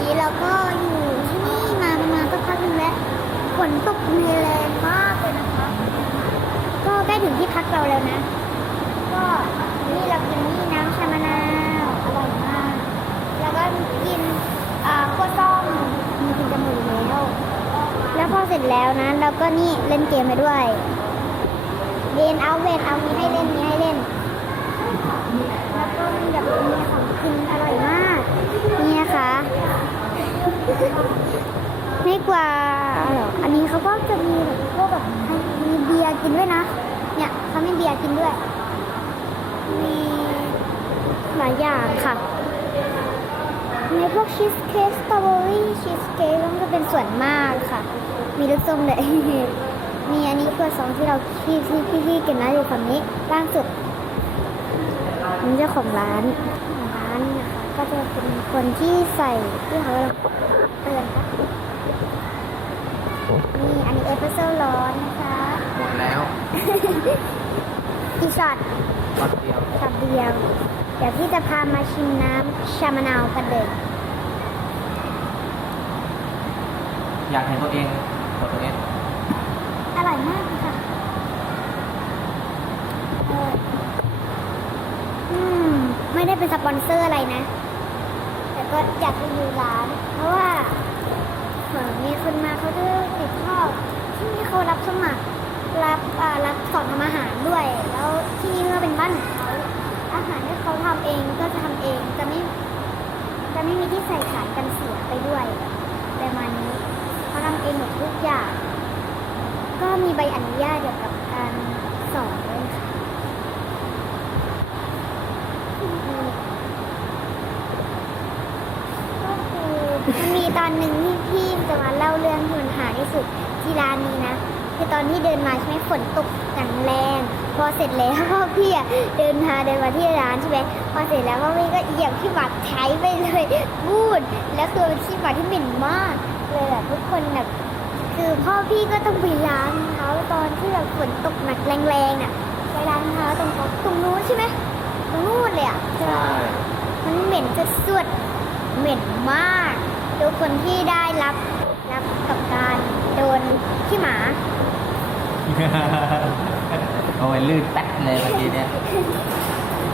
นี้เราก็อยู่ที่นี่มาประมาณสักพักหนึงแล้วฝนตกในแรงมากเลยนะคะ ก็ใกล้ถึงที่พักเราแล้วนะ ก็นี่เรากินนี่น้ำชามะนาวอร่อยมาก แล้วก็กินอ่าข้าวต้มมีกินจมูกแล้ว แล้วพอเสร็จแล้วนะเราก็นี่เล่นเกมไปด้วยเวนเอาเวนเอามีให้เล่นมีให้เล่น แล้วก็มีแบบมีของกินอร่อยมาก นี่นะคะ ไม่กว่าหรออันนี้เขาก็จะมีแบบพวกแบบมีเบียร์กินด้วยนะ เนี่ยเขามีเบียร์กินด้วย มีหลายอย่างค่ะ มีพวกชีสเค้กสตรอเบอรี่ชีสเค้กก็จะเป็นส่วนมากค่ะ มีลูกส้มเลยมีอันนี้คือสองที่เราที่ที่ที่ที่กินนะอยู่ฝั่งนี้ล่างสุดนี่เจ้าของร้าน ก็จะเป็นคนที่ใส่ที่เขาเตือนค่ะนี่อันนี้เอสเปรสโซ่ร้อนนะคะหมดแล้วอีช็อตตอนเดียวช็อตเดียว เดี๋ยวพี่จะพามาชิมน้ำชามะนาวกันเลยอยากเห็นตัวเองกดตรงนี้อร่อยมากค่ะเอออืมไม่ได้เป็นสปอนเซอร์อะไรนะแต่ ก็อยากรีวิวร้าน เพราะว่าเหมือนมีคนมาเขาจะติดชอบที่นี่เขารับสมัครรับรับสอนทำอาหารด้วย แล้วที่นี่ก็เป็นบ้านของเขาอาหารที่เขาทำเองก็จะทำเองจะไม่จะไม่มีที่ใส่สารกันเสียไปด้วยประมาณนี้เขาทำเองหมดทุกอย่าง ก็มีใบอนุญาตเกี่ยวกับการสอนด้วยค่ะก็คือ มันมีตอนหนึ่งที่พี่จะมาเล่าเรื่องที่มันหาที่สุดที่ร้านนี้นะคือตอนที่เดินมาใช่ไหมฝนตกอย่างแรง พอเสร็จแล้วพ่อพี่อะเดินมาเดินมาที่ร้านใช่ไหมพอเสร็จแล้วพ่อพี่ก็เหยียบขี้หวัดใช้ไปเลยบูดแล้วคือเป็นขี้หวัดที่เหม็นมากเลยแบบทุกคนแบบคือพ่อพี่ก็ต้องไปล้างเท้าตอนที่แบบฝนตกหนักแรงๆน่ะไปล้างเท้าตรงตรงนู้นใช่ไหมตรงนู้นเลยอะใช่มันเหม็นจะสุดๆเหม็นมาก ทุกคนที่ได้รับรับกับการโดนขี้หมาโอ้ยลื่นแป๊กเลยเมื่อกี้เนี่ย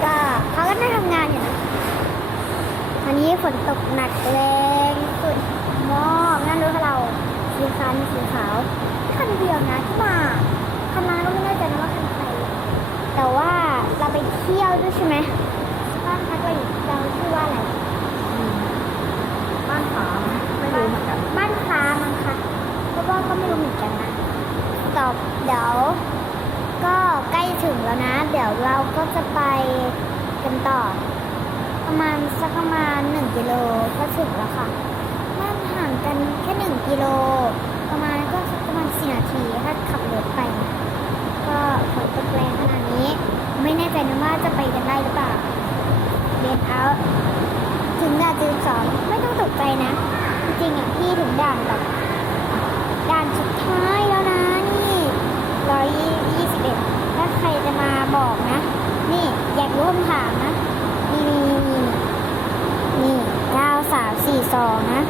ก็เขาก็นั่งทำงานอยู่นะวันนี้ฝนตกหนักแรงสุดมอกนั่นรู้เราสีคันสีขาวคันเดียวนะที่มาคันนั้นก็ไม่แน่ใจนะว่าคันใครแต่ว่าเราไปเที่ยวด้วยใช่ไหมบ้านพักเราอยู่เราชื่อว่าอะไร บ้านขาไม่รู้เหมือนกันบ้านค้ามั้งคะเพราะว่าก็ไม่รู้เหมือนกันนะตอบเดี๋ยวก็ใกล้ถึงแล้วนะ เดี๋ยวเราก็จะไปกันต่อ ประมาณสักประมาณหนึ่งกิโลก็ถึงแล้วค่ะนั่นห่างกันแค่หนึ่งกิโล ประมาณก็สักประมาณสี่นาทีถ้าขับรถไปนะก็ฝนตกแรงขนาดนี้ ไม่แน่ใจนะว่าจะไปกันได้หรือเปล่าเดนเอา ถึงด่านจุดสองไม่ต้องตกใจนะ จริงอะพี่ถึงด่านแบบด่านสุดท้ายแล้วนะนี่ร้อยยี่สิบเอ็ดถ้าใครจะมาบอกนะ นี่อยากร่วมถามนะนี่นี่นี่นี่เก้าสามสี่สองนะ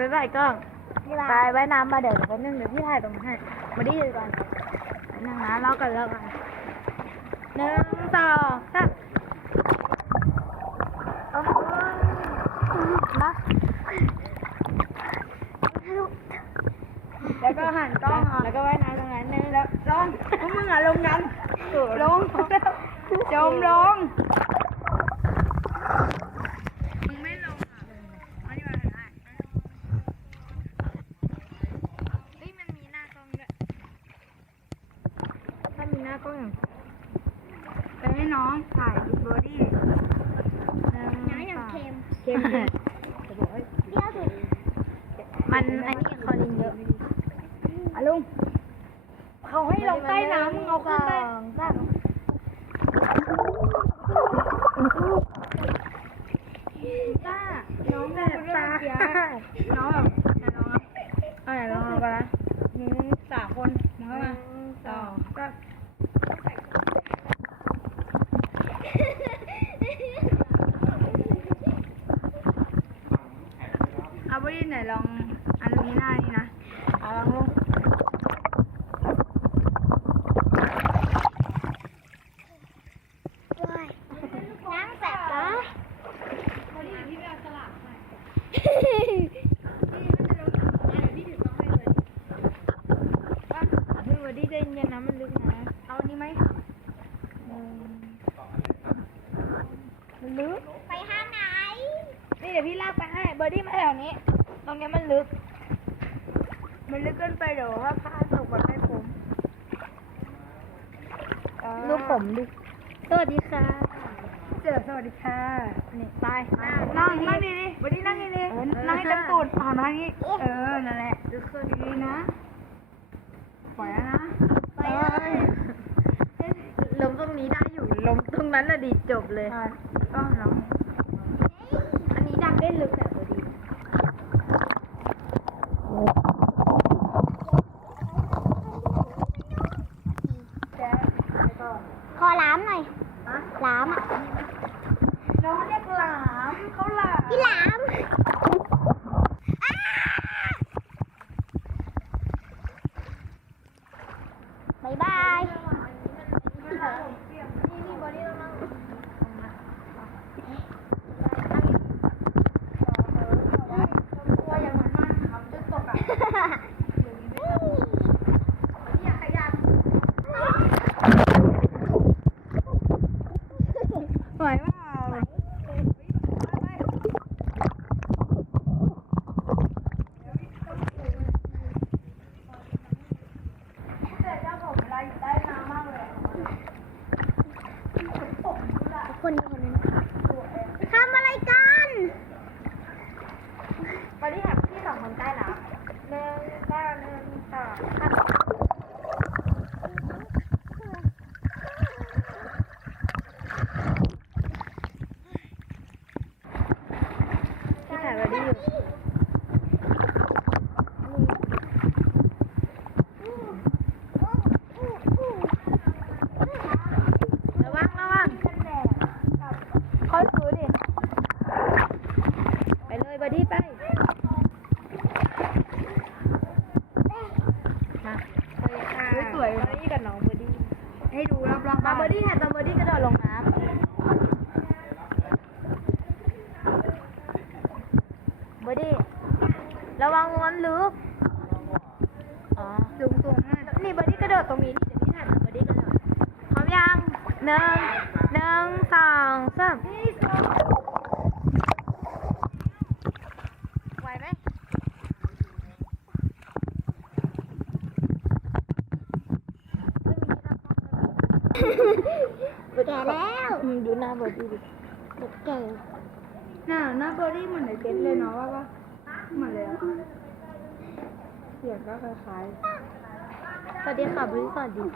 ไปไปไปกล้องนี่ว่าไปไว้น้ำมาเดี๋ยวแป๊บนึงเดี๋ยวพี่ถ่ายตรงนี้ให้มาดิก่อนนั่งนะเล่ากันเล่ากันหนึ่งสองสามโอ้โหมาแล้วก็หันกล้องแล้วก็ไว้น้ำตรงนั้นหนึงแล้วลงพวกมึงอะลงน้ำลงจมลงมึงไม่ลงอะมาดิมาถ่าย เฮ้ยมันมีหน้ากล้องด้วยถ้ามีหน้ากล้องอย่างไปให้น้อง ถ่ายดูบอดี้น้ำอย่างเค็มเค็มเลยเปรี้ยวสุดมันอันนี้คอลินเยอะอะลุงเขาให้ลงใต้น้ำมึงเอาขึ้นไปต้าน้องแบบตาน้องแบบน้องเอาไหนลองเอากันนะหนึ่งสามคนน้องมาสองก็ เอาไปไหนลองอันนี้หน้านี่นะเอาลองลง ด้วยน้ำแสบเหรอ พี่วันดี้ใจเย็นนะมันลึกนะเอาอันนี้ไหมมันลึก ไปห้างไหน นี่เดี๋ยวพี่ลากไปให้เบอร์ดี้มา แถวนี้ ตรงเนี้ยมันลึก มันลึกเกินไปเดี๋ยวถ้าพลาดตกแบบให้ผมลูกผมดิสวัสดีค่ะ เจอสวัสดีค่ะ นี่ไปนั่งนั่งดีๆวันนี้นั่งดีๆนั่งให้เต็มตูดอ่านั่งนี้ เออ นั่นแหละดูคนดีนะ ปล่อยแล้วนะ ไปเลยลมตรงนี้ได้อยู่ ลมตรงนั้นน่ะดีจบเลยก็น้องอันนี้ดังได้ลึกแต่พอดี ขอล้ามหน่อยล้ามอะ น้องเรียกหลามเขาหลาม พี่ล้ามอ้าบายบาย ตัวอย่างเหมือนมันครับจะตกอะอยากขยับไหวเปล่าแต่เจ้าผมเวลาอยู่ใต้น้ำมากเลย คนนี้คนนั้นทำอะไรกัน มาที่หักที่สองคนใต้น้ำ อนหรือ๋อสูงๆนี่บอดี้กระโดดตรงนี้นี่เดี๋ยวพี่ถ่ายบอดี้กระโดดพร้อมยังหนึ่งหนึ่งสองสามไหวไหมแกแล้วดูหน้าบอดี้ดิแกหน้าหน้าบอดี้เหมือนไอเกตเลยเนาะว่าปะเหมือนเลยอะ เสียงก็คล้ายๆ สวัสดีค่ะบริษัทดี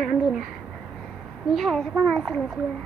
น้ำดีนะคะ นี่ถ่ายสักประมาณสิบนาทีแล้ว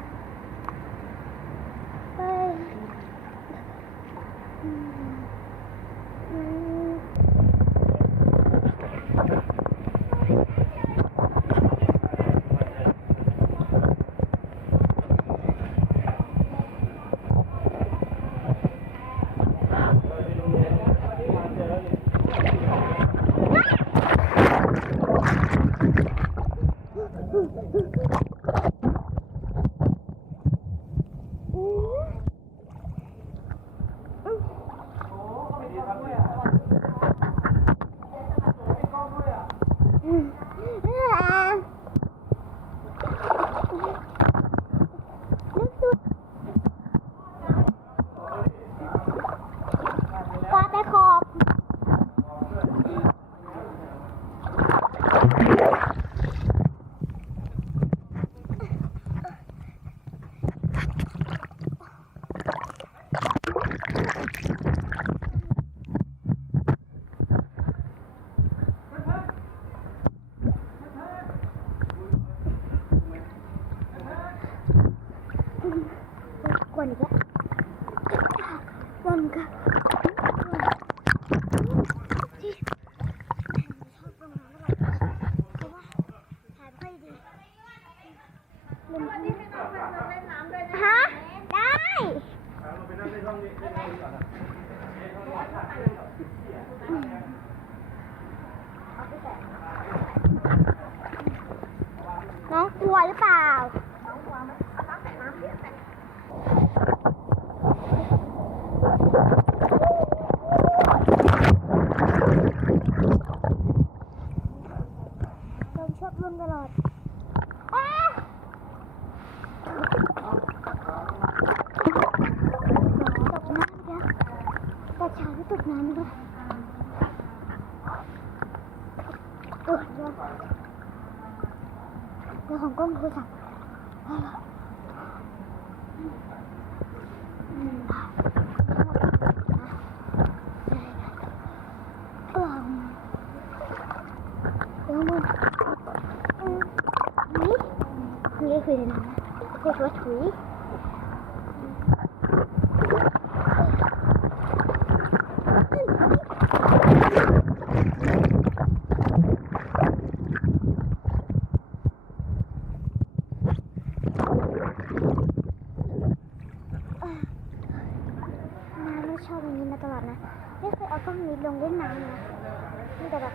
แต่แบบ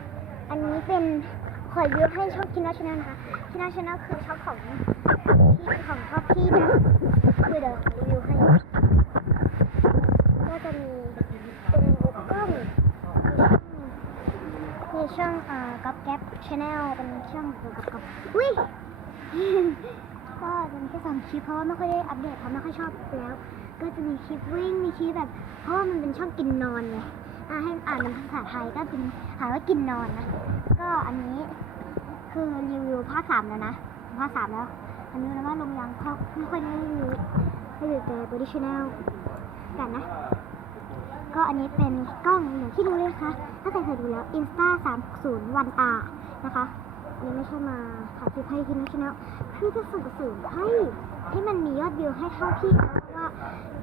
อันนี้เป็นขอรีวิวให้ช่องคินาชาแนลนะคะคินาชาแนลคือช่องของพ่อพี่นะคือเดี๋ยวรีวิวให้ ก็จะมีเป็นกล้องมีช่องอ่าก๊อปแก๊ปชาแนลเป็น ช่องก๊อปก๊อปอุ้ยก็จะมีแค่สองคลิปเพราะว่าไม่ค่อยได้อัปเดตเพราะไม่ค่อยชอบแล้ว ก็จะมีคลิปวิ่งมีคลิปแบบเพราะว่ามันเป็นช่องกินนอนไงอ่าให้อ่านเป็นภาษาไทยก็เป็นหาว่ากินนอนนะก็อันนี้คือรีวิวภาคสามแล้วนะภาคสามแล้ว อันนี้นะว่าลงยังเพราะไม่ค่อยได้รีวิวให้ดูแต่บริชแนลกันนะก็อันนี้เป็นกล้องอย่างที่รู้เลยนะคะ ถ้าใครเคยดูแล้ว Insta 30วัน R นะคะ อันนี้ไม่ใช่มาถ่ายคลิปให้กินนะชนะคือจะส่งเสริมให้ให้มันมียอดวิวให้เท่าพี่นะเพราะว่า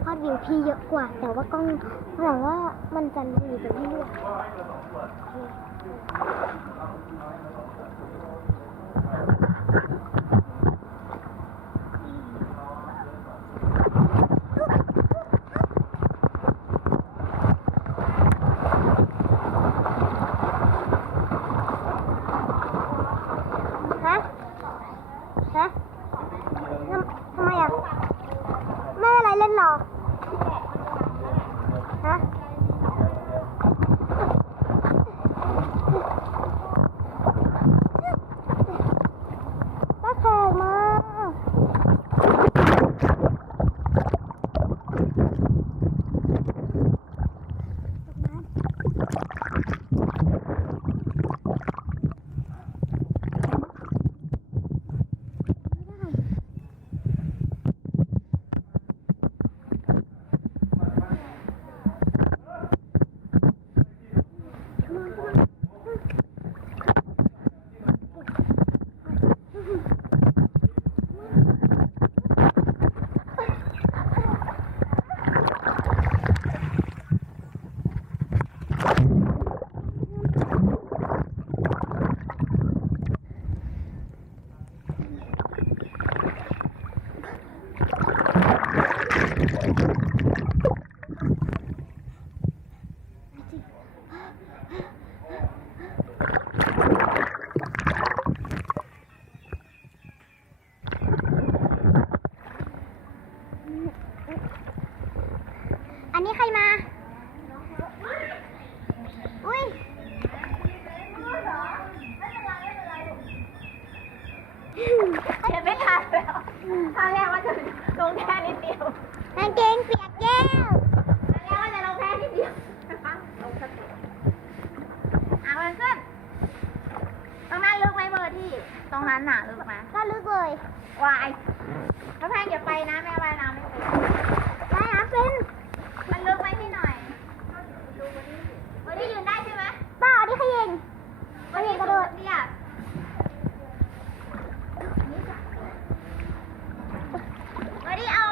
ยอดวิวพี่เยอะกว่า แต่ว่ากล้องหวังว่ามันจะดีกว่าพี่ด้วย ตรงนั้นหนาลึกไหมก็ลึกเลยวายพระแพงอย่าไปนะแม่วายน้ำไม่เป็นว่นะเป็น มันลึกไหมพี่หน่อยวันนี้ยืนได้ใช่ไหมป้าวันนี้ขยิงขยิงกระโดดเนี่ยวันนี้เอา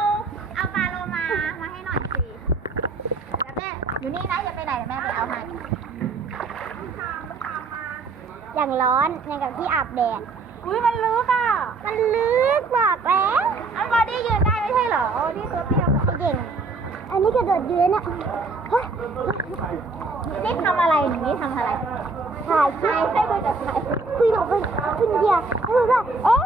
เอาปลาโลมามาให้หน่อยสิแล้วแม่อยู่นี่นะอย่าไปไหนแม่ไปเอาให้อย่างร้อนอย่างกับที่อาบแดด อุ้ยมันลึกอะ มันลึกบอกแล้วอันบอดี้ยืนได้ไม่ใช่เหรอโอ้นี่ตัวเตี้ยกว่าไอเก่ง อันนี้กระโดดยืนอะเฮ้ยนี่ทำอะไรนี่ทำอะไร ถ่ายคลิใครปใช่คุยกับใครคุยกับคุณคุณเดียแล้วคุณก็เอ๊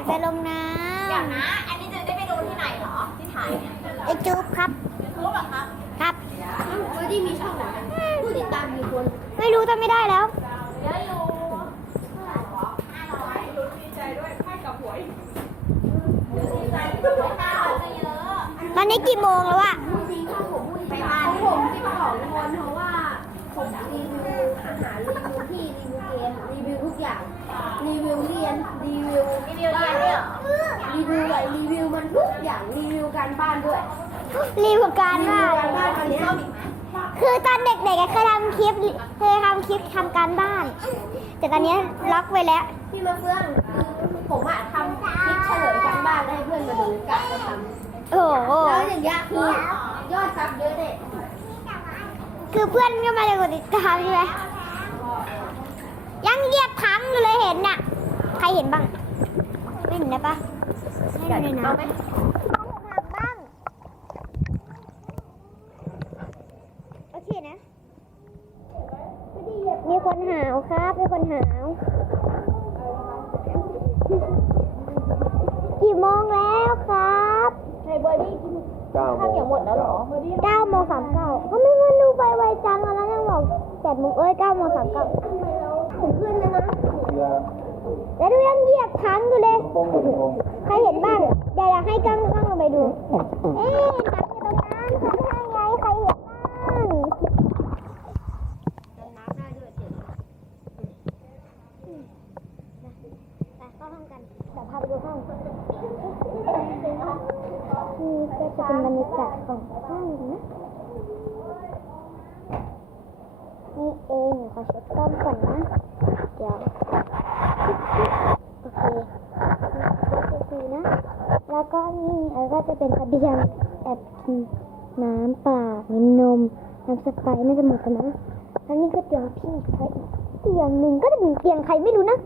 ากจะลงน้เดี๋ยวนะ อันนี้จะได้ไปดูที่ไหนเหรอ ที่ถ่ายเนี่ยำไอจุ๊บครับรู้เหรอคะครับบอดี้มีช่องไหนผู้ติดตามกี่คนไม่รู้ทำไม่ได้แล้ว เยอะอยู่ตอนนี้กี่โมงแล้วอะไปทานผมที่มาของคนเพราะว่าผมรีวิวอาหารรีวิวที่รีวิวเกมรีวิวทุกอย่าง รีวิวเรียนรีวิวรีวิวเรียนด้วยเหรอรีวิวอะไรรีวิวมันทุกอย่างรีวิวการบ้านด้วยรีวิวการรีวิบ้าวนการบ้านอันเนี้ยคือตอนเด็กๆอะเคยทำคลิปเคยทำคลิปทำการบ้าน แต่ตอนนี้ล็อกไว้แล้วพี่มาเฟื่องคือผมอะทำคลิปเฉลยการบ้านให้เพื่อนมาดูกะจะทำโอ้โหแล้วอย่างเงี้ยคือยอดซับเยอะเด็คือเพื่อนก็มาเลยกดติดตามใช่ไหม ยังเหยียบถังอยู่เลยเห็นน่ะ ใครเห็นบ้าง ไม่เห็นนะปะไม่ดูในน้ำเอาไหมบ้างโอเคนะมีคนหาวครับ มีคนหาว กี่โมงแล้วครับไฮเบอร์ดี้กินข้าวเหนียวหมดแล้วเหรอเบอร์ดี้เก้าโมงสามเก้าเขาไม่มาดูไปไวจังตอนนั้นยังบอกแปดโมงเอ้ยเก้าโมงสามเก้าถึงขึ้นแล้วนะ แล้วดูยังเหยียบถังอยู่เลย ใครเห็นบ้าง เดี๋ยวอยากให้กล้องกล้องลงไปดู เอ๊ะถังอยู่ตรงนั้นทำให้ไง ใครเห็นบ้างไปเข้าห้องกันเดี๋ยวพาไปดูห้อง นี่ก็จะเป็นบรรยากาศของห้องนะ นี่เองขอเช็ดกล้องก่อนนะ เดี๋ยว โอเคโอเคนะ แล้ว ก็นี่แล้วก็จะเป็นเสบียงแอบกินน้ำเปล่ามีนมน้ำสไปร์น่จะหมดกันนะแล้วนี่ก็เตียงพี่ใครอีกเตียงหนึ่งก็จะเป็นเตียงใครไม่รู้นะ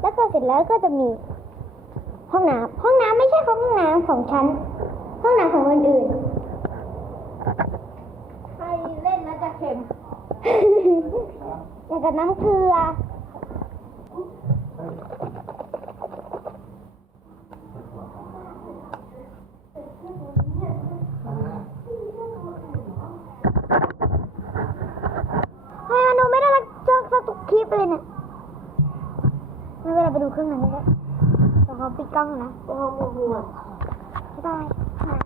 แล้วก็เสร็จแล้วก็จะมีห้องน้ำห้องน้ำไม่ใช่ห้องน้ำของฉัน ห้องน้ำของคนอื่น ใครเล่นนะจะเค็มอย่างกับน้ำเกลือ ทำไมมันดูไม่ได้รักเจ้าสักทุกคลิปเลยเนี่ยไม่เป็นไรไปดูเครื่องนั้นก็ได้เดี๋ยวเขาปิดกล้องนะบ๊ายบาย